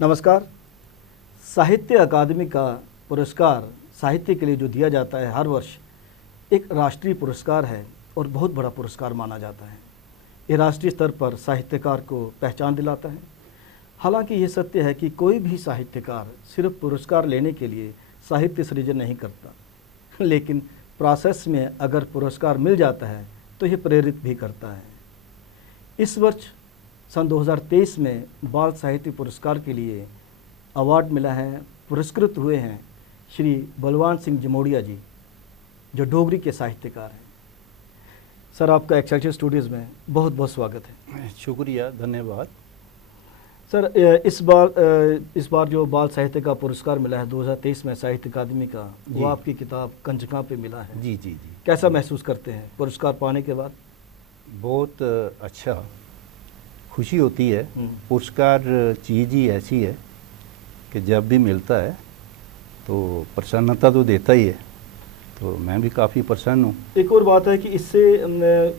नमस्कार। साहित्य अकादमी का पुरस्कार साहित्य के लिए जो दिया जाता है हर वर्ष, एक राष्ट्रीय पुरस्कार है और बहुत बड़ा पुरस्कार माना जाता है। ये राष्ट्रीय स्तर पर साहित्यकार को पहचान दिलाता है। हालांकि ये सत्य है कि कोई भी साहित्यकार सिर्फ पुरस्कार लेने के लिए साहित्य सृजन नहीं करता, लेकिन प्रोसेस में अगर पुरस्कार मिल जाता है तो ये प्रेरित भी करता है। इस वर्ष सन 2023 में बाल साहित्य पुरस्कार के लिए अवार्ड मिला है। पुरस्कृत हुए हैं श्री बलवान सिंह जमोड़िया जी, जो डोगरी के साहित्यकार हैं। सर, आपका एक्सेलसियर स्टूडियोज़ में बहुत बहुत स्वागत है। शुक्रिया, धन्यवाद। सर, इस बार जो बाल साहित्य का पुरस्कार मिला है 2023 में साहित्य अकादमी का, वो आपकी किताब कंजका पे मिला है। जी जी जी। कैसा महसूस करते हैं पुरस्कार पाने के बाद? बहुत अच्छा, खुशी होती है। पुरस्कार चीज़ ही ऐसी है कि जब भी मिलता है तो प्रसन्नता तो देता ही है, तो मैं भी काफ़ी प्रसन्न हूँ। एक और बात है कि इससे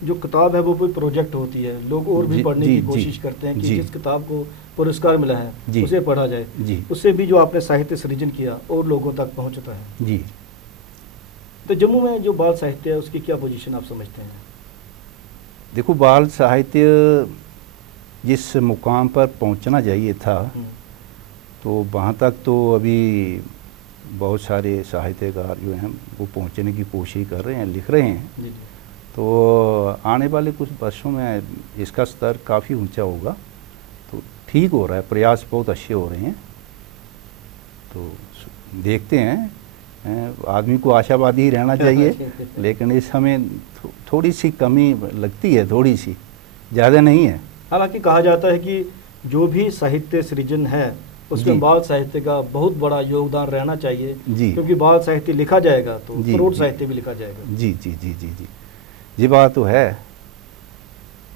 जो किताब है वो कोई प्रोजेक्ट होती है, लोग और भी पढ़ने की कोशिश करते हैं कि जिस किताब को पुरस्कार मिला है उसे पढ़ा जाए। उससे भी जो आपने साहित्य सृजन किया और लोगों तक पहुँचता है। जी। तो जम्मू में जो बाल साहित्य है उसकी क्या पोजीशन आप समझते हैं? देखो, बाल साहित्य जिस मुकाम पर पहुंचना चाहिए था तो वहाँ तक तो अभी बहुत सारे साहित्यकार जो हैं वो पहुंचने की कोशिश कर रहे हैं, लिख रहे हैं। तो आने वाले कुछ वर्षों में इसका स्तर काफ़ी ऊंचा होगा, तो ठीक हो रहा है, प्रयास बहुत अच्छे हो रहे हैं। तो देखते हैं, आदमी को आशावादी ही रहना चाहिए। लेकिन इस समय थोड़ी सी कमी लगती है, थोड़ी सी, ज़्यादा नहीं है। हालांकि कहा जाता है कि जो भी साहित्य सृजन है उसमें बाल साहित्य का बहुत बड़ा योगदान रहना चाहिए, क्योंकि बाल साहित्य लिखा जाएगा तो प्रौढ़ साहित्य भी लिखा जाएगा। जी जी जी जी जी, ये बात तो है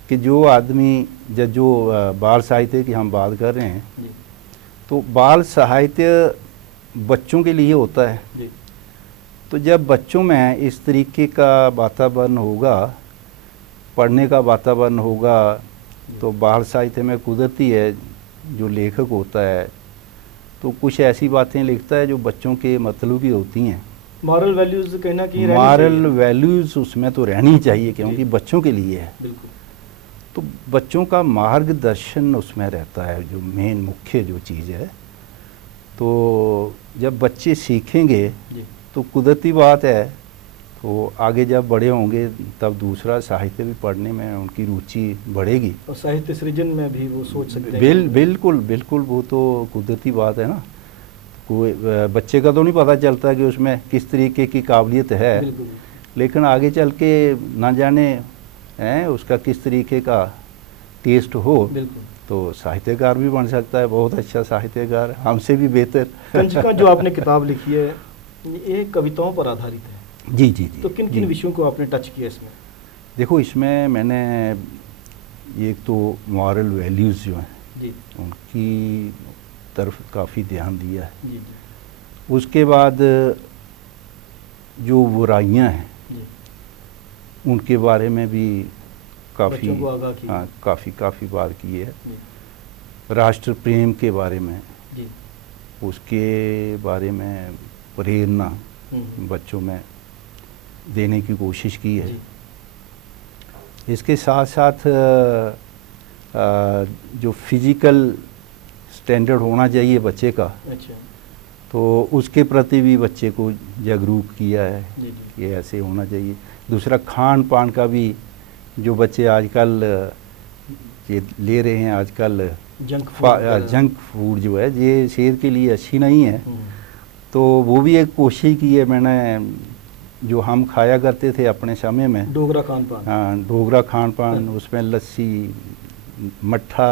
कि जो आदमी जो बाल साहित्य की हम बात कर रहे हैं, तो बाल साहित्य बच्चों के लिए होता है। तो जब बच्चों में इस तरीके का वातावरण होगा, पढ़ने का वातावरण होगा, तो बाल साहित्य में कुदरती है जो लेखक होता है तो कुछ ऐसी बातें लिखता है जो बच्चों के मतलब की होती हैं। मॉरल वैल्यूज़ कहना कि मॉरल वैल्यूज़ उसमें तो रहनी चाहिए, क्योंकि बच्चों के लिए है। तो बच्चों का मार्गदर्शन उसमें रहता है, जो मेन मुख्य जो चीज़ है। तो जब बच्चे सीखेंगे तो कुदरती बात है, तो आगे जब बड़े होंगे तब दूसरा साहित्य भी पढ़ने में उनकी रुचि बढ़ेगी और साहित्य सृजन में भी वो सोच सकते हैं। बिल्कुल बिल्कुल, वो तो कुदरती बात है ना। कोई बच्चे का तो नहीं पता चलता कि उसमें किस तरीके की काबिलियत है, लेकिन आगे चल के ना जाने उसका किस तरीके का टेस्ट हो, तो साहित्यकार भी बन सकता है, बहुत अच्छा साहित्यकार, हमसे भी बेहतर। कंजका जो आपने किताब लिखी है ये कविताओं पर आधारित है। जी जी जी। तो किन किन विषयों को आपने टच किया इसमें? देखो, इसमें मैंने एक तो मॉरल वैल्यूज़ जो हैं उनकी तरफ काफ़ी ध्यान दिया है। उसके बाद जो बुराइयां हैं उनके बारे में भी काफ़ी बात की है। राष्ट्र प्रेम के बारे में, उसके बारे में प्रेरणा बच्चों में देने की कोशिश की है। इसके साथ साथ जो फिजिकल स्टैंडर्ड होना चाहिए बच्चे का, तो उसके प्रति भी बच्चे को जागरूक किया है कि ऐसे होना चाहिए। दूसरा, खान पान का भी, जो बच्चे आजकल ये ले रहे हैं, आजकल जंक फूड जो है ये सेहत के लिए अच्छी नहीं है, तो वो भी एक कोशिश की है मैंने। जो हम खाया करते थे अपने समय में, डोगरा खान पान। हाँ, डोगरा खान पान, उसमें लस्सी, मट्ठा।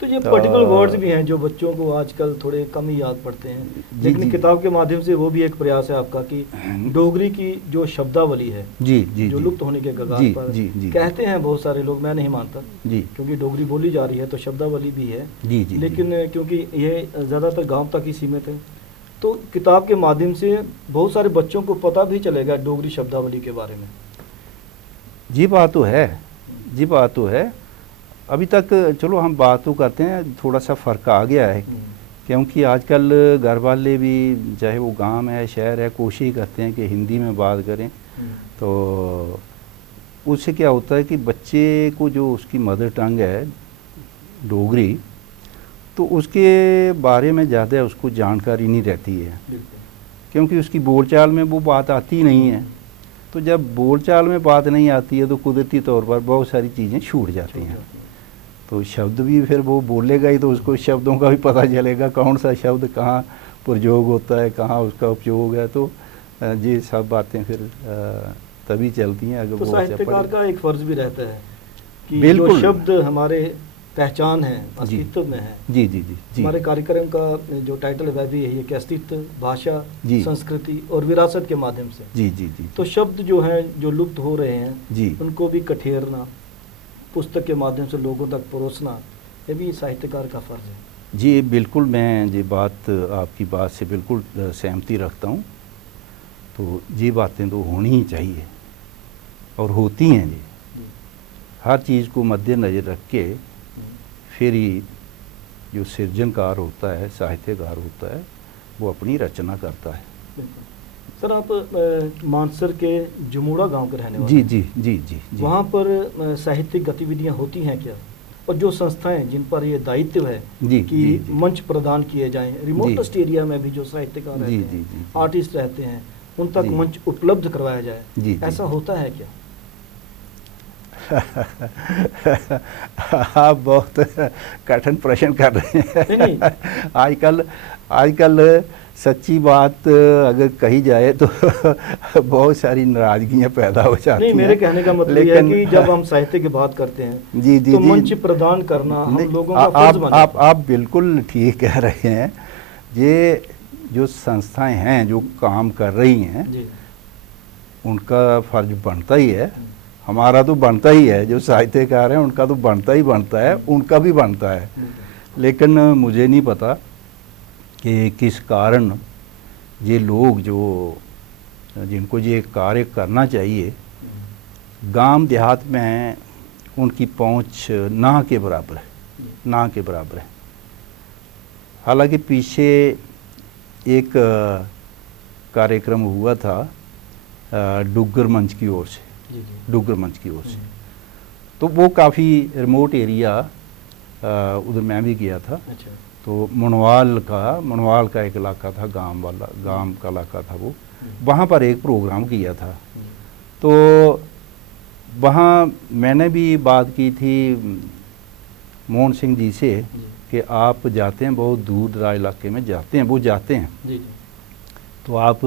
तो ये पर्टिकुलर वर्ड्स भी हैं जो बच्चों को आजकल थोड़े कम ही याद पड़ते हैं, लेकिन किताब के माध्यम से वो भी एक प्रयास है आपका कि डोगरी की जो शब्दावली है जो लुप्त होने के कगार पर, कहते हैं बहुत सारे लोग, मैं नहीं मानता, क्योंकि डोगरी बोली जा रही है तो शब्दावली भी है, लेकिन क्योंकि ये ज़्यादातर गाँव तक ही सीमित है, तो किताब के माध्यम से बहुत सारे बच्चों को पता भी चलेगा डोगरी शब्दावली के बारे में। जी बात तो है, जी बात तो है। अभी तक चलो हम बात तो करते हैं, थोड़ा सा फ़र्क आ गया है, क्योंकि आजकल घर वाले भी चाहे वो गांव है शहर है कोशिश करते हैं कि हिंदी में बात करें। तो उससे क्या होता है कि बच्चे को जो उसकी मदर टंग है डोगरी, तो उसके बारे में ज़्यादा उसको जानकारी नहीं रहती है, क्योंकि उसकी बोलचाल में वो बात आती नहीं है। तो जब बोलचाल में बात नहीं आती है तो कुदरती तौर पर बहुत सारी चीज़ें छूट जाती हैं। तो शब्द भी फिर वो बोलेगा ही तो उसको शब्दों का भी पता चलेगा, कौन सा शब्द कहाँ प्रयोग होता है, कहाँ उसका उपयोग है। तो ये सब बातें फिर तभी चलती हैं अगर तो वो साहित्यकार का एक फ़र्ज़ भी रहता है कि बिल्कुल जो शब्द हमारे पहचान है, अस्तित्व में है। जी जी जी जी। हमारे कार्यक्रम का जो टाइटल है वह भी यही है कि अस्तित्व, भाषा, संस्कृति और विरासत के माध्यम से। जी जी जी। तो शब्द जो हैं जो लुप्त हो रहे हैं जी, उनको भी कठेरना, पुस्तक के माध्यम से लोगों तक परोसना, ये भी साहित्यकार का फ़र्ज़ है। जी बिल्कुल, मैं ये बात आपकी बात से बिल्कुल सहमति रखता हूँ। तो ये बातें तो होनी ही चाहिए और होती हैं। जी, हर चीज़ को मद्देनज़र रख के फिर ही जो सृजनकार होता है, साहित्यकार होता है, वो अपनी रचना करता है। सर, आप मानसर के जमुड़ा गांव के रहने वाले जी हैं। जी जी जी जी। वहाँ पर साहित्यिक गतिविधियाँ होती हैं क्या? और जो संस्थाएं जिन पर ये दायित्व है जी, कि जी, जी। मंच प्रदान किए जाएं, रिमोटेस्ट एरिया में भी जो साहित्यकार रहते जी, हैं, जी, जी, जी। आर्टिस्ट रहते हैं, उन तक जी। मंच उपलब्ध करवाया जाए, जी, जी। ऐसा होता है क्या? आप बहुत कठिन प्रश्न कर रहे हैं। नहीं। आजकल सच्ची बात अगर कही जाए तो बहुत सारी नाराजगियां पैदा हो जाती हैं। नहीं, मेरे कहने का मतलब ये है कि जब हम साहित्य की बात करते हैं जी जी तो जी, मंच प्रदान करना हम लोगों का फर्ज बना है। आप बिल्कुल ठीक कह रहे हैं। ये जो संस्थाएं हैं जो काम कर रही हैं जी। उनका फर्ज बनता ही है, हमारा तो बनता ही है, जो साहित्यकार हैं उनका तो बनता ही बनता है, उनका भी बनता है। लेकिन मुझे नहीं पता कि किस कारण ये लोग जो जिनको ये कार्य करना चाहिए गांव देहात में उनकी पहुंच ना के बराबर है, ना के बराबर है। हालांकि पीछे एक कार्यक्रम हुआ था डुग्गर मंच की ओर से, डुग्गर मंच की ओर से, तो वो काफ़ी रिमोट एरिया उधर मैं भी गया था। अच्छा। तो मनवाल का एक इलाका था, गांव का इलाका था वो, वहाँ पर एक प्रोग्राम किया था। तो वहाँ मैंने भी बात की थी मोहन सिंह जी से कि आप जाते हैं बहुत दूर दराज इलाके में जाते हैं, वो जाते हैं जी। तो आप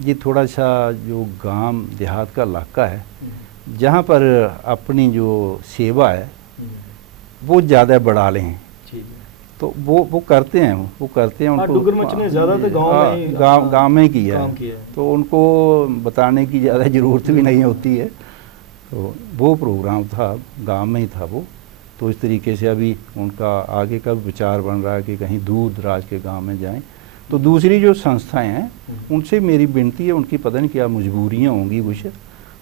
ये थोड़ा सा जो गांव देहात का इलाका है जहाँ पर अपनी जो सेवा है वो ज़्यादा बढ़ा लें, तो वो करते हैं, उनको डुग्गर मंच ने ज़्यादा तो गाँव में किया है, तो उनको बताने की ज़्यादा ज़रूरत भी नहीं होती है। तो वो प्रोग्राम था, गांव में ही था वो। तो इस तरीके से अभी उनका आगे का विचार बन रहा है कि कहीं दूर दराज के गांव में जाएं। तो दूसरी जो संस्थाएं हैं उनसे मेरी विनती है, उनकी पता नहीं क्या मजबूरियां होंगी कुछ,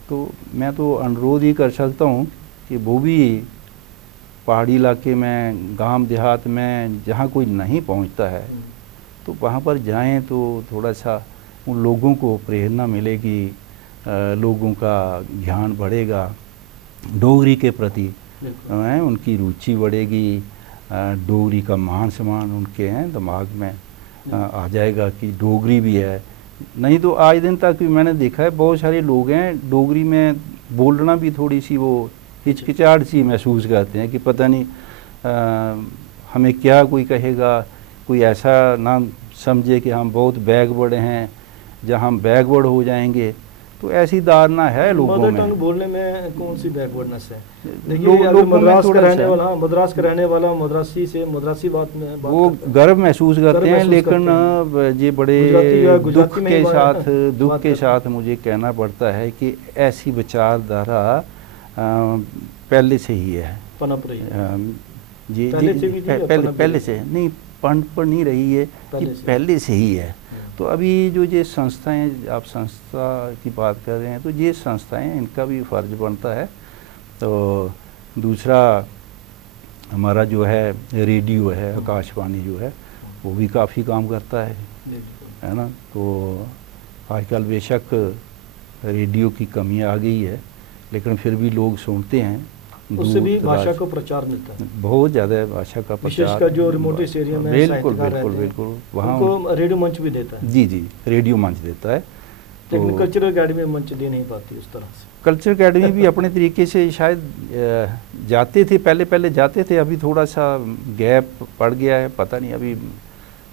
तो मैं तो अनुरोध ही कर सकता हूं कि वो भी पहाड़ी इलाके में, गांव देहात में जहां कोई नहीं पहुंचता है तो वहां पर जाएं, तो थोड़ा सा उन लोगों को प्रेरणा मिलेगी, लोगों का ध्यान बढ़ेगा, डोगरी के प्रति उनकी रुचि बढ़ेगी, डोगरी का मान सम्मान उनके दिमाग में आ जाएगा कि डोगरी भी है। नहीं तो आज दिन तक भी मैंने देखा है बहुत सारे लोग हैं डोगरी में बोलना भी थोड़ी सी वो हिचकिचाहट सी महसूस करते हैं कि पता नहीं हमें क्या कोई कहेगा, कोई ऐसा ना समझे कि हम बहुत बैकवर्ड हैं, जहाँ हम बैकवर्ड हो जाएंगे। तो ऐसी धारणा है लोगों में। मदर टंग बोलने में कौन सी बैकवर्डनेस है? देखिए, अगर मद्रास का रहने वाला मद्रासी से मद्रासी बात में वो गर्व महसूस करते हैं, लेकिन ये बड़े दुख के साथ मुझे कहना पड़ता है कि ऐसी विचारधारा पहले से ही है, पनप रही है। जी पहले से नहीं, पनप नहीं रही है कि पहले से ही है। तो अभी जो ये संस्थाएं, आप संस्था की बात कर रहे हैं, तो ये संस्थाएं इनका भी फर्ज बनता है। तो दूसरा हमारा जो है रेडियो है, आकाशवाणी जो है वो भी काफ़ी काम करता है ना। तो आजकल बेशक रेडियो की कमी आ गई है, लेकिन फिर भी लोग सुनते हैं। उससे भी भाषा को प्रचार मिलता है, बहुत ज़्यादा भाषा का प्रचार, विशेषकर जो रिमोट एरिया में बिल्कुल बिल्कुल बिल्कुल वहाँ उनको रेडियो मंच भी देता है। जी जी, रेडियो मंच देता है। लेकिन कल्चरल अकेडमी मंच दे नहीं पाती उस तरह से। कल्चर अकेडमी भी अपने तरीके से शायद जाते थे, पहले जाते थे, अभी थोड़ा सा गैप पड़ गया है, पता नहीं अभी,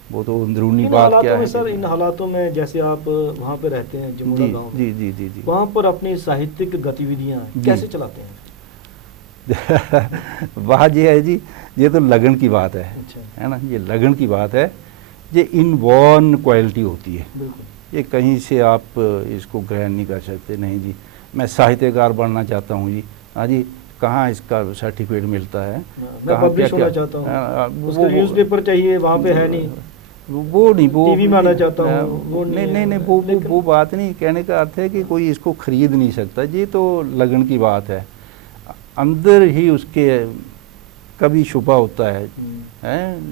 वो तो अंदरूनी बात क्या है। सर इन हालातों में जैसे आप वहाँ पे रहते हैं जमुना गाँव में, जी जी जी जी, वहाँ पर अपनी साहित्यिक गतिविधियाँ कैसे चलाते हैं? बात ये है जी, ये तो लगन की बात है, अच्छा। है ना, ये लगन की बात है, ये इनबॉर्न क्वालिटी होती है, ये कहीं से आप इसको ग्रहण नहीं कर सकते। नहीं जी, मैं साहित्यकार बनना चाहता हूँ जी, हाँ जी, कहाँ इसका सर्टिफिकेट मिलता है, मैं पब्लिश होना चाहता हूँ, उसको न्यूज़पेपर चाहिए, वहाँ पे है नहीं, वो नहीं, वो टीवी में आना चाहता हूँ, वो नहीं, वो बात नहीं। कहने का अर्थ है कि कोई इसको खरीद नहीं सकता, ये तो लगन की बात है, अंदर ही उसके कभी छुपा होता है,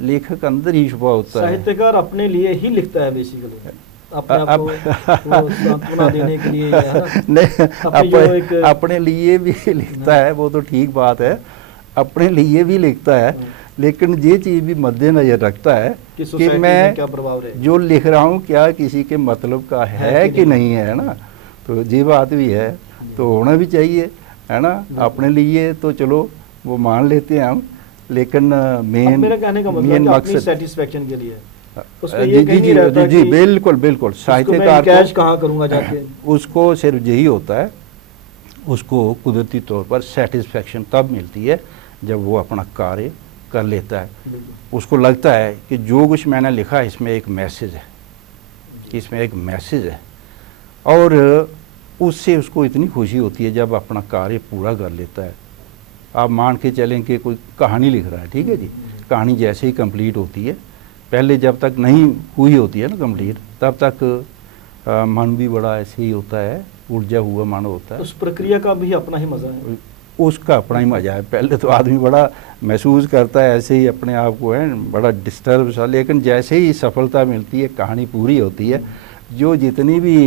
लेखक अंदर ही छुपा होता है। साहित्यकार अपने लिए ही लिखता है बेसिकली, अपने आप को सांत्वना देने के लिए, नहीं, अपने लिए भी लिखता है, वो तो ठीक बात है, अपने लिए भी लिखता है, लेकिन ये चीज़ भी मद्देनजर रखता है कि मैं क्या प्रभाव रहे, जो लिख रहा हूँ क्या किसी के मतलब का है कि नहीं है ना। तो ये बात भी है, तो होना भी चाहिए, है ना। अपने लिए तो चलो वो मान लेते हैं हम, लेकिन मेन मकसद सेटिस्फेक्शन के लिए, जी बिल्कुल बिल्कुल, साहित्यकार कैश कहाँ करूँगा जाके, उसको सिर्फ यही होता है, उसको कुदरती तौर पर सेटिस्फेक्शन तब मिलती है जब वो अपना कार्य कर लेता है, उसको लगता है कि जो कुछ मैंने लिखा है इसमें एक मैसेज है, इसमें एक मैसेज है, और उससे उसको इतनी खुशी होती है जब अपना कार्य पूरा कर लेता है। आप मान के चलें कि कोई कहानी लिख रहा है, ठीक है जी, कहानी जैसे ही कंप्लीट होती है, पहले जब तक नहीं हुई होती है ना कंप्लीट, तब तक मन भी बड़ा ऐसे ही होता है, ऊर्जा हुआ मन होता है, उस प्रक्रिया का भी अपना ही मज़ा है, उसका अपना ही मजा है। पहले तो आदमी बड़ा महसूस करता है ऐसे ही अपने आप को, है बड़ा डिस्टर्ब सा, लेकिन जैसे ही सफलता मिलती है, कहानी पूरी होती है, जो जितनी भी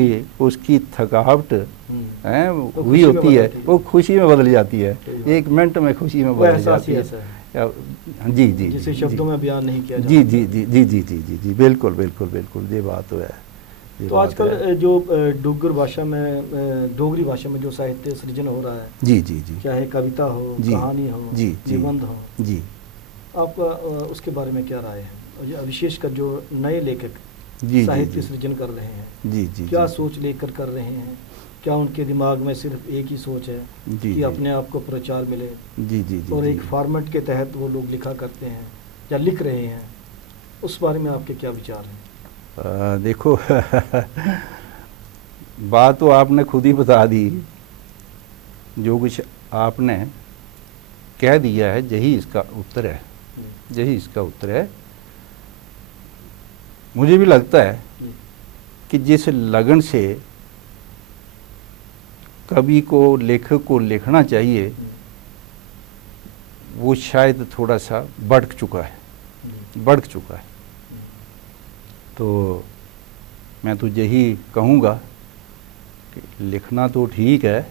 उसकी थकावट है हुई होती है, वो खुशी में बदल जाती है, एक मिनट में खुशी में बदल जाती है। जी जी, जिसे शब्दों में बयान नहीं किया जी जी जी जी जी जी जी जी, बिल्कुल बिल्कुल बिल्कुल, ये बात तो है। तो आजकल जो डोगरी भाषा में जो साहित्य सृजन हो रहा है, जी जी जी, चाहे कविता हो, कहानी हो, निबंध हो, जी, आपका उसके बारे में क्या राय है? और विशेषकर जो नए लेखक साहित्य सृजन कर रहे हैं, जी जी, क्या सोच लेकर कर रहे हैं? क्या उनके दिमाग में सिर्फ एक ही सोच है कि अपने आप को प्रचार मिले, जी जी, और एक फॉर्मेट के तहत वो लोग लिखा करते हैं या लिख रहे हैं? उस बारे में आपके क्या विचार हैं? देखो बात तो आपने खुद ही बता दी, जो कुछ आपने कह दिया है यही इसका उत्तर है, यही इसका उत्तर है। मुझे भी लगता है कि जिस लगन से कवि को, लेखक को लिखना चाहिए, वो शायद थोड़ा सा बढ़ चुका है। तो मैं तो यही कहूँगा कि लिखना तो ठीक है,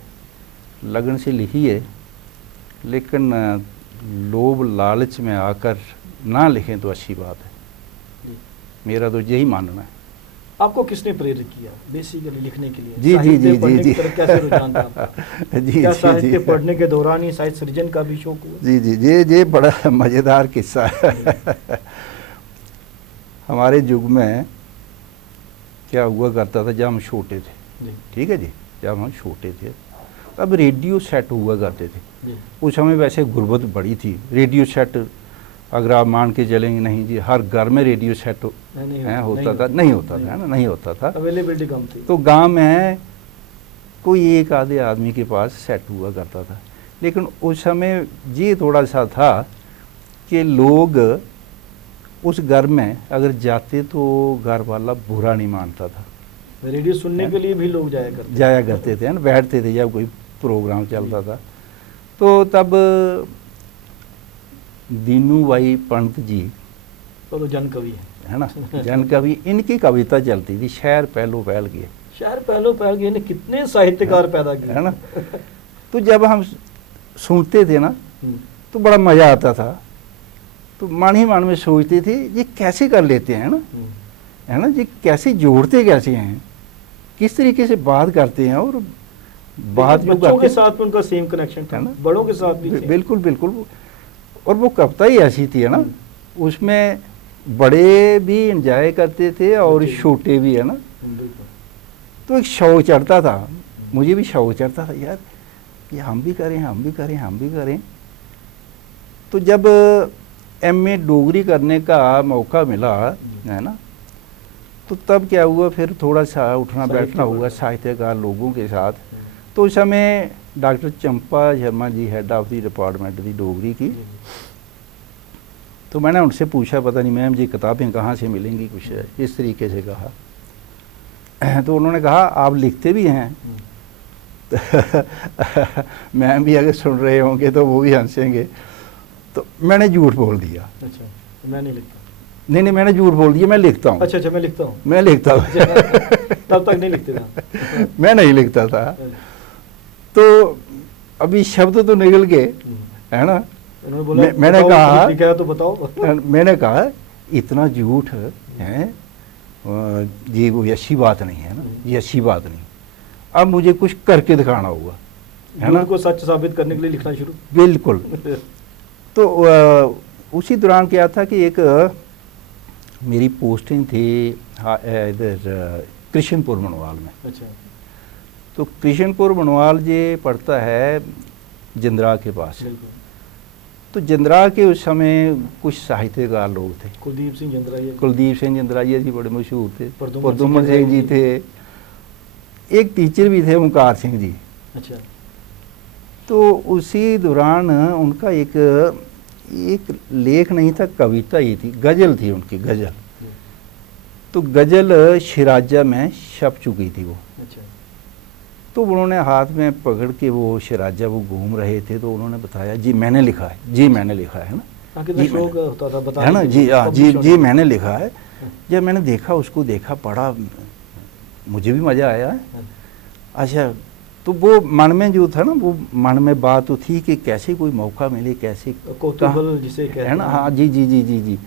लगन से लिखिए, लेकिन लोभ लालच में आकर ना लिखें तो अच्छी बात है, मेरा तो यही मानना है। आपको किसने प्रेरित किया बेसिकली लिखने के लिए? जी जी जी जी जी, कैसे रुझान था आपका? जी क्या साहित्य पढ़ने के दौरान ही साहित्य सृजन का भी शौक हुआ? जी जी, ये बड़ा मज़ेदार किस्सा है। हमारे युग में क्या हुआ करता था, जब हम छोटे थे, ठीक है जी, जब हम छोटे थे तब रेडियो सेट हुआ करते थे। उस समय वैसे गुर्बत बड़ी थी, रेडियो सेट अगर आप मान के चलेंगे, नहीं जी, हर घर में रेडियो सेट नहीं होता था, अवेलेबिलिटी कम थी। तो गांव में कोई एक आधे आदमी के पास सेट हुआ करता था, लेकिन उस समय ये थोड़ा सा था कि लोग उस घर में अगर जाते तो घर वाला बुरा नहीं मानता था। रेडियो सुनने के लिए भी लोग जाया करते थे, है ना, बैठते थे जब कोई प्रोग्राम चलता था। तो तब दीनू भाई पंत जी, तो जन कवि है ना, जन कवि, इनकी कविता चलती थी, शहर पहलो पहल किए, शहर पहलो पहल किए ने कितने साहित्यकार पैदा किए, है ना। तो जब हम सुनते थे ना तो बड़ा मज़ा आता था, तो मन ही मन में सोचते थे ये कैसे कर लेते हैं ना, है ना, ये कैसे जोड़ते कैसे हैं, किस तरीके से बात करते हैं, और बात बच्चों के साथ में उनका सेम कनेक्शन था ना, बड़ों के साथ भी बिल्कुल बिल्कुल। और वो कविता ही ऐसी थी, है ना, उसमें बड़े भी एंजॉय करते थे और छोटे भी, है ना। तो एक शौक चढ़ता था, मुझे भी शौक चढ़ता था, यार ये हम भी करें, हम भी करें, हम भी करें। तो जब एमए डोगरी करने का मौका मिला, है ना, तो तब क्या हुआ, फिर थोड़ा सा उठना बैठना हुआ साहित्यकार लोगों के साथ। तो उस समय doctor Champa Sharma ji head of the department the Dogri की, तो मैंने उनसे पूछा, पता नहीं मैम जी किताबें कहाँ से मिलेंगी, कुछ इस तरीके से कहा। तो उन्होंने कहा आप लिखते भी हैं। मैम भी अगर सुन रहे होंगे तो वो भी हंसेंगे। तो मैंने झूठ बोल दिया। अच्छा, मैं नहीं लिखता। नहीं, मैंने झूठ बोल दिया, मैं लिखता हूँ। अच्छा, मैं लिखता हूँ। मैं लिखता हूँ। तब तक नहीं लिखते था। मैं नहीं लिखता था। तो अभी शब्द तो निकल गए, है ना। मैंने कहा तो बताओ। मैंने कहा इतना झूठ है, ये कोई अच्छी बात नहीं है ना, ये अच्छी बात नहीं। अब मुझे कुछ करके दिखाना होगा, है ना, को सच साबित करने के लिए लिखना शुरू। बिल्कुल। तो उसी दौरान क्या था कि एक मेरी पोस्टिंग थी इधर कृष्णपुर मनवाल में। अच्छा। तो कृष्णपुर मनवाल ये पड़ता है जिंद्रा के पास। तो जिंद्रा के उस समय कुछ साहित्यकार लोग थे, कुलदीप सिंह जिंद्राइया जी बड़े मशहूर थे, प्रदुमन सिंह जी थे, एक टीचर भी थे ओंकार सिंह जी। अच्छा। तो उसी दौरान उनका एक लेख नहीं था, कविता ही थी, गज़ल थी उनकी, गज़ल। तो गज़ल शिराजा में छप चुकी थी वो। अच्छा। तो उन्होंने हाथ में पकड़ के वो शिराजा वो घूम रहे थे, तो उन्होंने बताया जी मैंने लिखा है, जी मैंने लिखा है ना, है ना, जी हाँ, जी मैंने लिखा है। जब मैंने देखा, उसको देखा, पढ़ा, मुझे भी मज़ा आया। अच्छा, तो वो मन में जो था ना, वो मन में बात तो थी कि कैसे कोई मौका मिले, कैसे जिसे कहते है ना। हाँ जी जी जी जी जी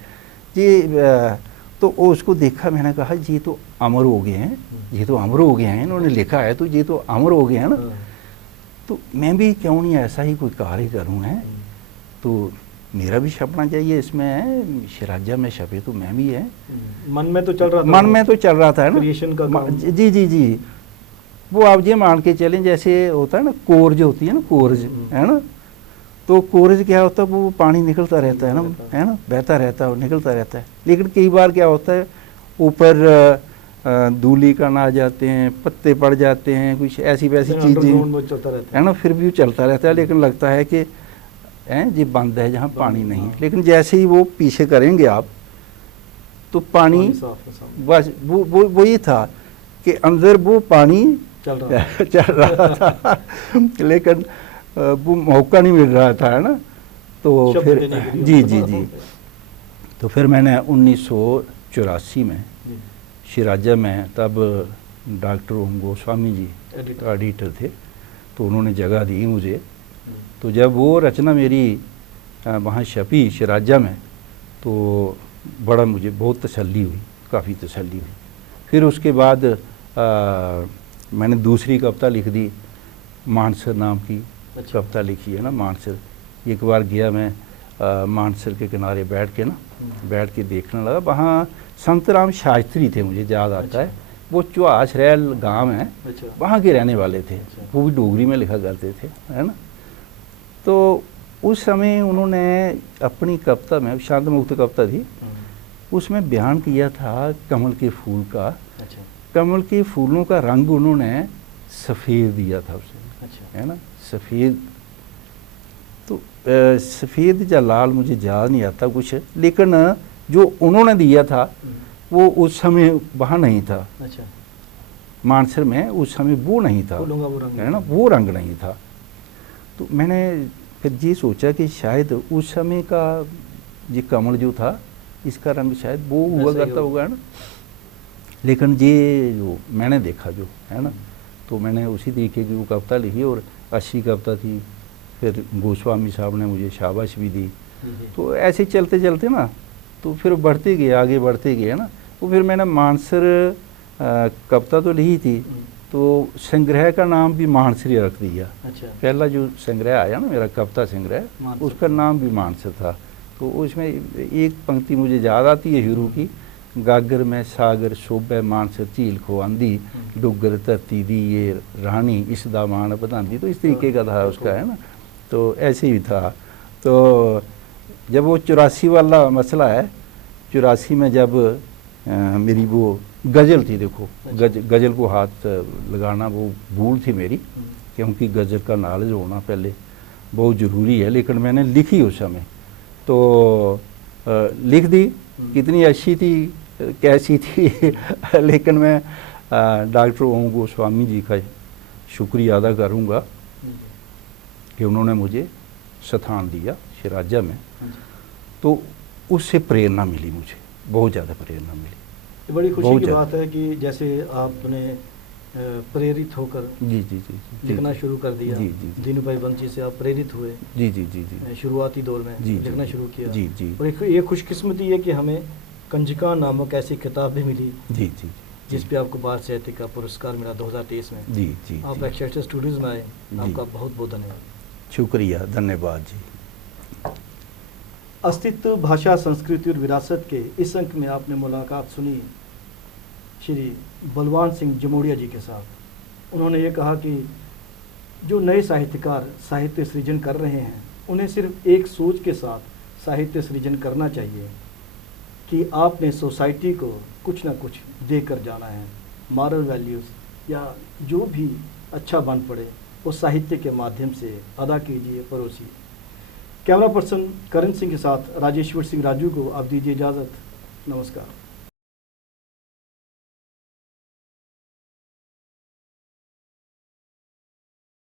जी। तो उसको देखा, मैंने कहा ये तो अमर हो गए हैं, ये तो अमर हो गए हैं, इन्होंने लिखा है तो ये तो अमर हो गए हैं ना। तो मैं भी क्यों नहीं ऐसा ही कोई कार्य करूँ, है, तो मेरा भी छपना चाहिए इसमें, शिराजा में छपे तो मैं भी है। मन में तो चल रहा था, मन में तो चल रहा था, है ना, क्रिएशन का काम। जी जी जी। वो आप ये मान के चलें जैसे होता है ना कोरज होती है ना, कोरज, है ना। तो कोरज क्या होता है, वो पानी निकलता रहता है ना, है ना, बहता रहता है, निकलता रहता है। लेकिन कई बार क्या होता है, ऊपर दूली कण आ जाते हैं, पत्ते पड़ जाते हैं, कुछ ऐसी वैसी चीज़ें, है ना, फिर भी चलता रहता है, लेकिन लगता है कि ये बंद है जहाँ पानी नहीं है। लेकिन जैसे ही वो पीछे करेंगे आप, तो पानी बस वही था कि अंदर वो पानी चल रहा था, लेकिन वो मौका नहीं मिल रहा था, है ना। तो फिर जी जी जी, तो फिर मैंने 1984 में शिराजा में, तब डॉक्टर ओम गोस्वामी जी एडिटर थे, तो उन्होंने जगह दी मुझे। तो जब वो रचना मेरी वहाँ छपी शिराजा में, तो बड़ा मुझे बहुत तसल्ली हुई, काफ़ी तसल्ली हुई। फिर उसके बाद मैंने दूसरी कविता लिख दी, मानसर नाम की कविता लिखी है ना, मानसर। एक बार गया मैं मानसर के किनारे बैठ के देखने लगा, वहाँ संतराम शास्त्री थे, मुझे याद आता है, वो चुहास रैल गांव है, वहाँ के रहने वाले थे, वो भी डोगरी में लिखा करते थे, है ना। तो उस समय उन्होंने अपनी कविता में, शांत मुक्त कविता थी, उसमें बयान किया था कमल के फूल का। कमल के फूलों का रंग उन्होंने सफ़ेद दिया था उसे, है ना, सफ़ेद। तो सफ़ेद या लाल मुझे याद नहीं आता कुछ, लेकिन जो उन्होंने दिया था वो उस समय वहाँ नहीं था। मानसर में उस समय वो नहीं था, है ना, वो रंग नहीं था। तो मैंने फिर ये सोचा कि शायद उस समय का ये कमल जो था इसका रंग शायद वो हुआ करता होगा, है ना। लेकिन ये जो मैंने देखा जो है ना, तो मैंने उसी तरीके की वो कविता लिखी और अच्छी कविता थी। फिर गोस्वामी साहब ने मुझे शाबाश भी दी। तो ऐसे चलते चलते ना तो फिर बढ़ते गए, आगे बढ़ते गए, है ना। तो फिर मैंने मानसर कविता तो लिखी थी, तो संग्रह का नाम भी मानसरी रख दिया। अच्छा। पहला जो संग्रह आया ना मेरा कविता संग्रह, उसका नाम भी मानसर था। तो उसमें एक पंक्ति मुझे याद आती है शुरू की, गागर में सागर शोभे मानसर झील खो आंधी, डुगर धरती दी ये रानी इस दा मान बधांदी। तो इस तरीके का था उसका, है ना। तो ऐसे ही था। तो जब वो 84 वाला मसला है, 84 में जब मेरी वो गज़ल थी, देखो गज़ल को हाथ लगाना वो भूल थी मेरी, क्योंकि गज़ल का नॉलेज होना पहले बहुत ज़रूरी है। लेकिन मैंने लिखी उस समय, तो लिख दी। कितनी अच्छी थी, कैसी थी लेकिन मैं डॉक्टर ओम गोस्वामी जी का शुक्रिया अदा करूँगा कि उन्होंने मुझे स्थान दिया शिराजा में। तो उससे प्रेरणा मिली, मुझे बहुत ज़्यादा प्रेरणा मिली। ये बड़ी खुशी की बात है कि जैसे आपने प्रेरित होकर जी जी जी लिखना शुरू कर दिया। जी जी दीनू भाई बंसी से आप प्रेरित हुए। जी जी जी जी शुरुआती दौर में लिखना शुरू किया। जी जी। और ये खुशकिस्मती है कि हमें कंजिका नामक ऐसी किताब भी मिली जी जी जिस पे आपको बाल साहित्य का पुरस्कार मिला 2023 में। जी जी। आप एक्सेटर स्टूडियोज में आए, आपका बहुत बहुत धन्यवाद। शुक्रिया, धन्यवाद जी। अस्तित्व, भाषा, संस्कृति और विरासत के इस अंक में आपने मुलाकात सुनी श्री बलवान सिंह जमोड़िया जी के साथ। उन्होंने ये कहा कि जो नए साहित्यकार साहित्य सृजन कर रहे हैं उन्हें सिर्फ एक सोच के साथ साहित्य सृजन करना चाहिए कि आपने सोसाइटी को कुछ ना कुछ देकर जाना है। मॉरल वैल्यूज़ या जो भी अच्छा बन पड़े वो साहित्य के माध्यम से अदा कीजिए, परोसिए। कैमरा पर्सन करण सिंह के साथ राजेश्वर सिंह राजू को आप दीजिए इजाज़त। नमस्कार।